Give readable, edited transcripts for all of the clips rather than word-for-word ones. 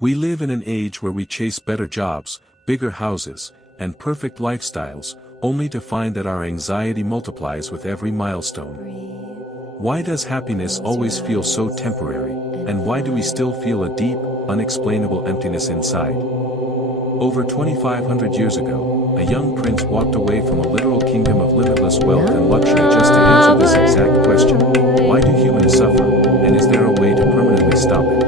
We live in an age where we chase better jobs, bigger houses, and perfect lifestyles, only to find that our anxiety multiplies with every milestone. Why does happiness always feel so temporary, and why do we still feel a deep, unexplainable emptiness inside? Over 2,500 years ago, a young prince walked away from a literal kingdom of limitless wealth and luxury just to answer this exact question: why do humans suffer, and is there a way to permanently stop it?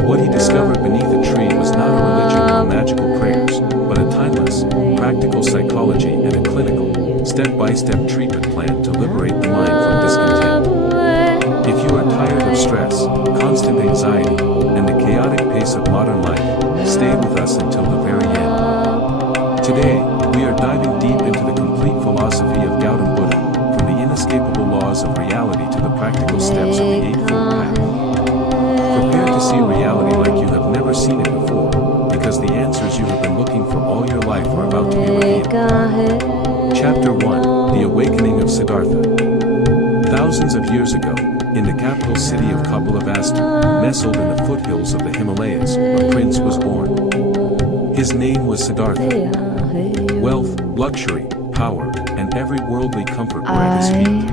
What he discovered beneath a tree was not a religion or magical prayers, but a timeless, practical psychology and a clinical, step-by-step treatment plan to liberate the mind from discontent. If you are tired of stress, constant anxiety, and the chaotic pace of modern life, stay with us until the very end. Today, we are diving deep into the complete philosophy of Gautam Buddha, from the inescapable laws of reality to the practical steps of the Eightfold Path. Prepare to see reality like you have never seen it before, because the answers you have been looking for all your life are about to be revealed. Chapter 1: The Awakening of Siddhartha. Thousands of years ago, in the capital city of Kapilavastu, nestled in the foothills of the Himalayas, a prince was born. His name was Siddhartha. Wealth, luxury, power, and every worldly comfort were at his feet.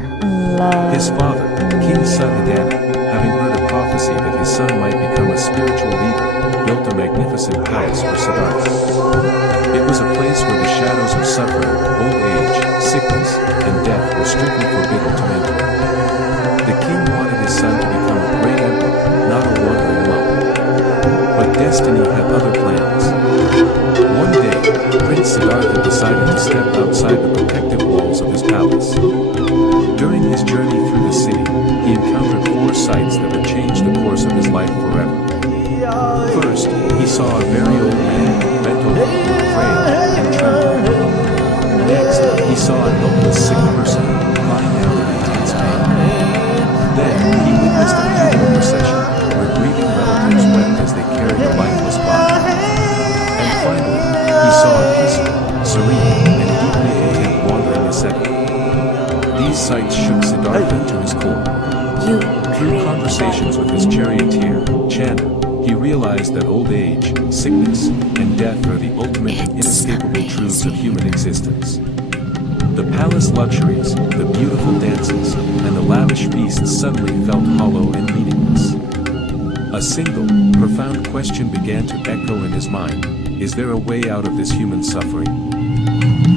His father, King Siddhartha, having heard a prophecy that his son might become a spiritual leader, built a magnificent palace for Siddhartha. It was a place where the shadows of suffering, old age, sickness, and death were strictly forbidden to enter. The king wanted his son to become a great emperor, not a wandering monk. But destiny had other plans. One day, Prince Siddhartha decided to step outside the protective walls of his palace. During his journey through the city, he encountered four sights that would change the course of his life forever. First, he saw a very old man, bent over, frail, and trembling. Next, he saw a helpless sick person, crying out in intense pain. Then, he witnessed a funeral procession, where grieving relatives wept as they carried a lifeless body. And finally, he saw a peaceful, serene, and deeply content wandering ascetic. These sights shook Siddhartha to his core. Through conversations with his charioteer, Chanda, he realized that old age, sickness, and death are the ultimate and inescapable truths of human existence. The palace luxuries, the beautiful dances, and the lavish feasts suddenly felt hollow and meaningless. A single, profound question began to echo in his mind: is there a way out of this human suffering?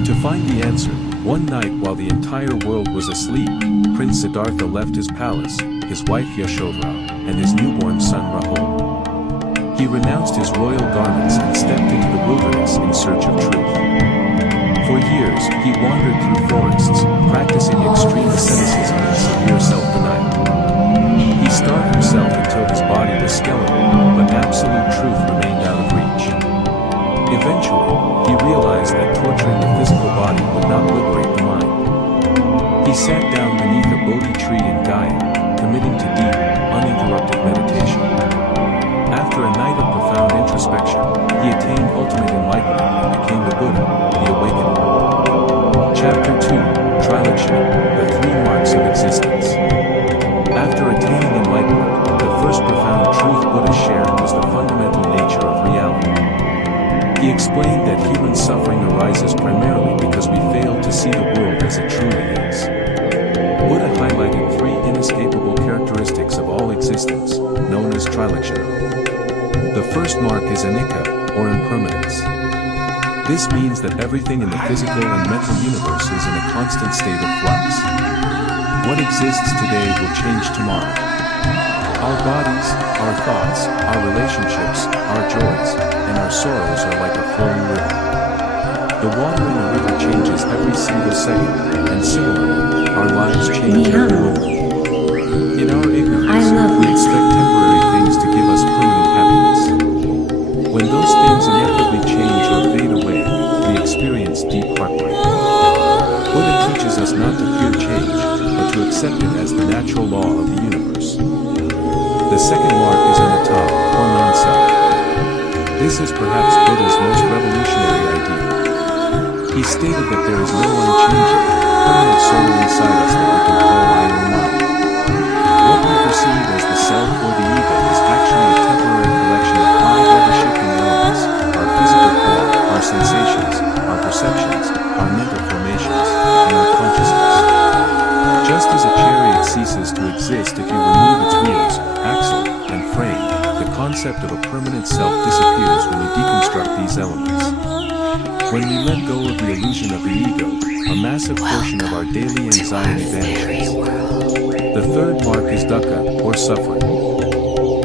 To find the answer, one night while the entire world was asleep, Prince Siddhartha left his palace, his wife Yashodhara, and his newborn son Rahul. He renounced his royal garments and stepped into the wilderness in search of truth. For years, he wandered through forests, practicing extreme asceticism and severe self-denial. He starved himself until his body was skeletal, but absolute truth remained out of reach. Eventually, he realized that torturing the physical body would not liberate the mind. He sat down beneath a Bodhi tree in Gaya, committing to deep, uninterrupted meditation. After a night of profound introspection, he attained ultimate enlightenment and became the Buddha, the Awakened. Chapter 2: Trilakshana, the Three Marks of Existence. After attaining enlightenment, the first profound truth Buddha shared was the fundamental nature of reality. He explained that human suffering arises primarily because we fail to see the world as it truly is. Buddha highlighted three inescapable characteristics of all existence, known as Trilakshana. The first mark is anicca, or impermanence. This means that everything in the physical and mental universe is in a constant state of flux. What exists today will change tomorrow. Our bodies, our thoughts, our relationships, our joys, and our sorrows are like a flowing river. The water in a river changes every single second, and similarly, our lives change every moment. In our ignorance, we expect temporary things to give us permanent happiness. When those things inevitably change or fade away, we experience deep heartbreak. Buddha teaches us not to fear change, but to accept it as the natural law of the universe. The second mark is anatta, or non-self. This is perhaps Buddha's most revolutionary idea. He stated that there is no unchanging, permanent soul inside us that we can call our own mind. What we perceive as the self or the ego is actually a temporary collection of 5 concept of a permanent self disappears when you deconstruct these elements. When we let go of the illusion of the ego, a massive portion of our daily anxiety vanishes. The third mark is dukkha, or suffering.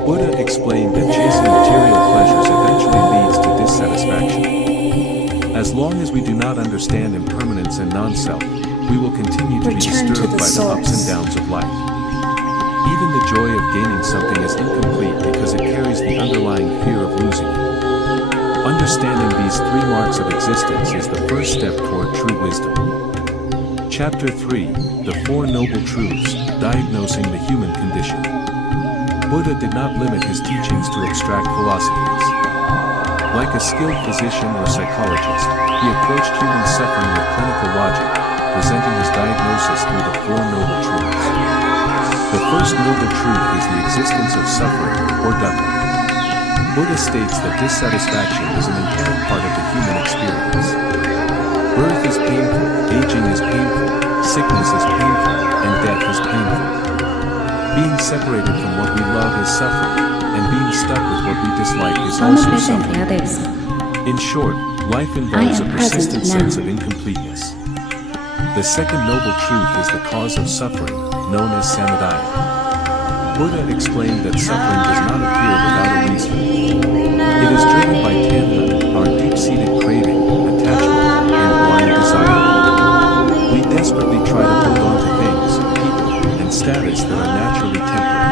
Buddha explained that chasing material pleasures eventually leads to dissatisfaction. As long as we do not understand impermanence and non-self, we will continue to be disturbed by the ups and downs of life. Even the joy of gaining something is incomplete because it carries the underlying fear of losing it. Understanding these three marks of existence is the first step toward true wisdom. Chapter 3, The Four Noble Truths, Diagnosing the Human Condition. Buddha did not limit his teachings to abstract philosophies. Like a skilled physician or psychologist, he approached human suffering with clinical logic, presenting his diagnosis through the Four Noble Truths. The first noble truth is the existence of suffering, or dukkha. Buddha states that dissatisfaction is an inherent part of the human experience. Birth is painful, aging is painful, sickness is painful, and death is painful. Being separated from what we love is suffering, and being stuck with what we dislike is also suffering. In short, life involves a persistent sense of incompleteness. The second noble truth is the cause of suffering, known as samudaya. Buddha explained that suffering does not appear without a reason. It is driven by tanha, our deep-seated craving, attachment, and blind desire. We desperately try to hold on to things, people, and status that are naturally temporary.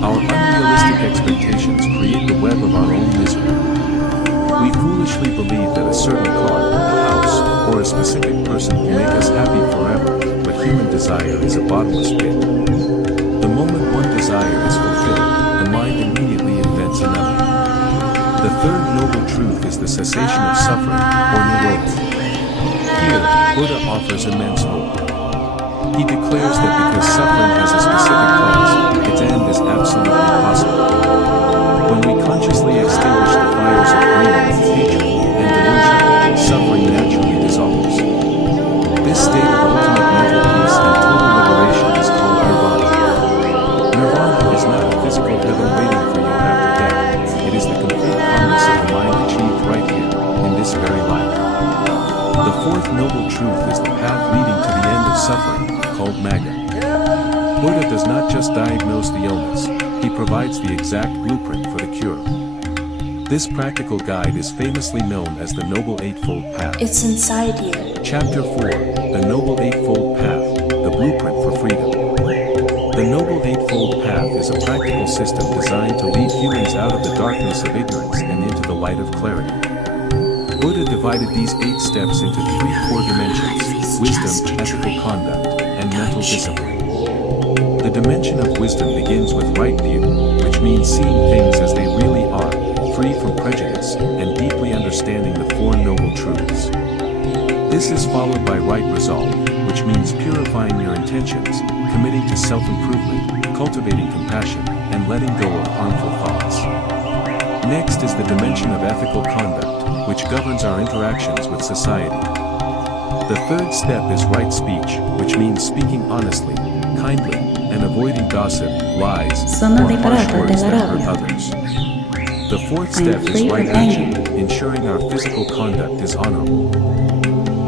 Our unrealistic expectations create the web of our own misery. We foolishly believe that a certain car, a house, or a specific person will make us happy forever, but human desire is a bottomless pit. The moment one desire is fulfilled, the mind immediately invents another. The third noble truth is the cessation of suffering, or nirodha. Here, Buddha offers immense hope. He declares that because suffering has a specific cause, its end is absolutely possible. When we consciously extinguish the fires of greed, hatred, and delusion, suffering naturally dissolves. This state of ultimate mental peace and total liberation is called nirvana. Nirvana is not a physical heaven waiting for you after death. It is the complete calmness of the mind achieved right here, in this very life. The fourth noble truth is the path leading to the end of suffering, called magga. Buddha does not just diagnose the illness, he provides the exact blueprint for the cure. This practical guide is famously known as the Noble Eightfold Path. It's inside you. Chapter 4, The Noble Eightfold Path, The Blueprint for Freedom. The Noble Eightfold Path is a practical system designed to lead humans out of the darkness of ignorance and into the light of clarity. Buddha divided these 8 steps into 3 core dimensions: wisdom, ethical conduct, and mental discipline. The dimension of wisdom begins with right view, which means seeing things as they really are, free from prejudice, and deeply understanding the Four Noble Truths. This is followed by right resolve, which means purifying your intentions, committing to self-improvement, cultivating compassion, and letting go of harmful thoughts. Next is the dimension of ethical conduct, which governs our interactions with society. The third step is right speech, which means speaking honestly, kindly, and avoiding gossip, lies, or harsh words that hurt others. The fourth step is right action, ensuring our physical conduct is honorable.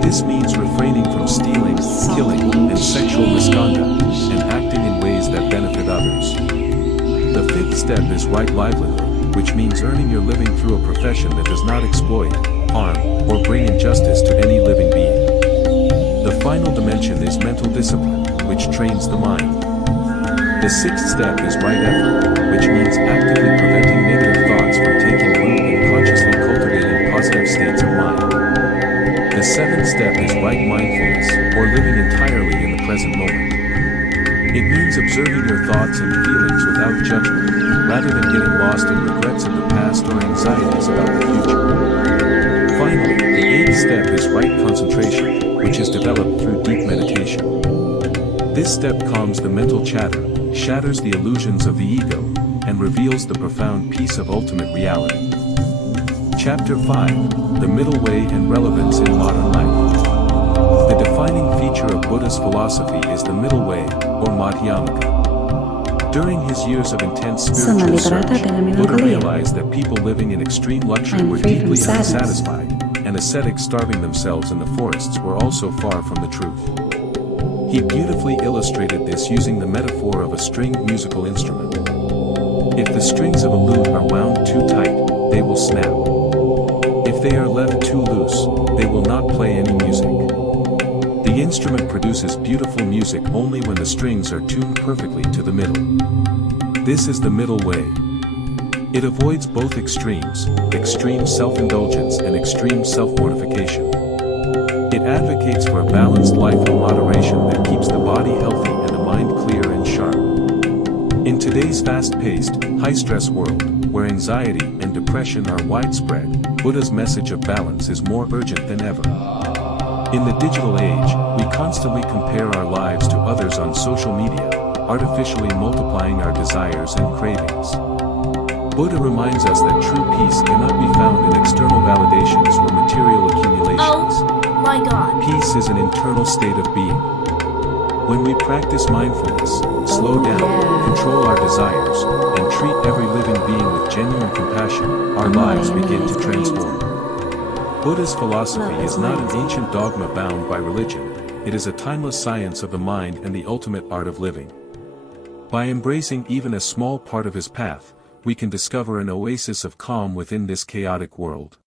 This means refraining from stealing, killing, and sexual misconduct, and acting in ways that benefit others. The fifth step is right livelihood, which means earning your living through a profession that does not exploit, harm, or bring injustice to any living being. The final dimension is mental discipline, which trains the mind. The sixth step is right effort, which means actively preventing negative thoughts from taking root and consciously cultivating positive states of mind. The seventh step is right mindfulness, or living entirely in the present moment. It means observing your thoughts and feelings without judgment, rather than getting lost in regrets of the past or anxieties about the future. Finally, the eighth step is right concentration, which is developed through deep meditation. This step calms the mental chatter, shatters the illusions of the ego, and reveals the profound peace of ultimate reality. Chapter 5, The Middle Way and Relevance in Modern Life. The defining feature of Buddha's philosophy is the middle way, or Madhyamaka. During his years of intense Sa spiritual malibrata search, ng Buddha melancholia. realized that people living in extreme luxury I am were free from deeply sadness. unsatisfied, and ascetics starving themselves in the forests were also far from the truth. He beautifully illustrated this using the metaphor of a stringed musical instrument. If the strings of a lute are wound too tight, they will snap. If they are left too loose, they will not play any music. The instrument produces beautiful music only when the strings are tuned perfectly to the middle. This is the middle way. It avoids both extremes, extreme self-indulgence and extreme self-mortification. It advocates for a balanced life of moderation that keeps the body healthy and the mind clear and sharp. In today's fast-paced, high-stress world, where anxiety and depression are widespread, Buddha's message of balance is more urgent than ever. In the digital age, we constantly compare our lives to others on social media, artificially multiplying our desires and cravings. Buddha reminds us that true peace cannot be found in external validations or material accumulations. Oh my God. Peace is an internal state of being. When we practice mindfulness, slow down, control our desires, and treat every living being with genuine compassion, our lives begin to transform. Buddha's philosophy is not an ancient dogma bound by religion, it is a timeless science of the mind and the ultimate art of living. By embracing even a small part of his path, we can discover an oasis of calm within this chaotic world.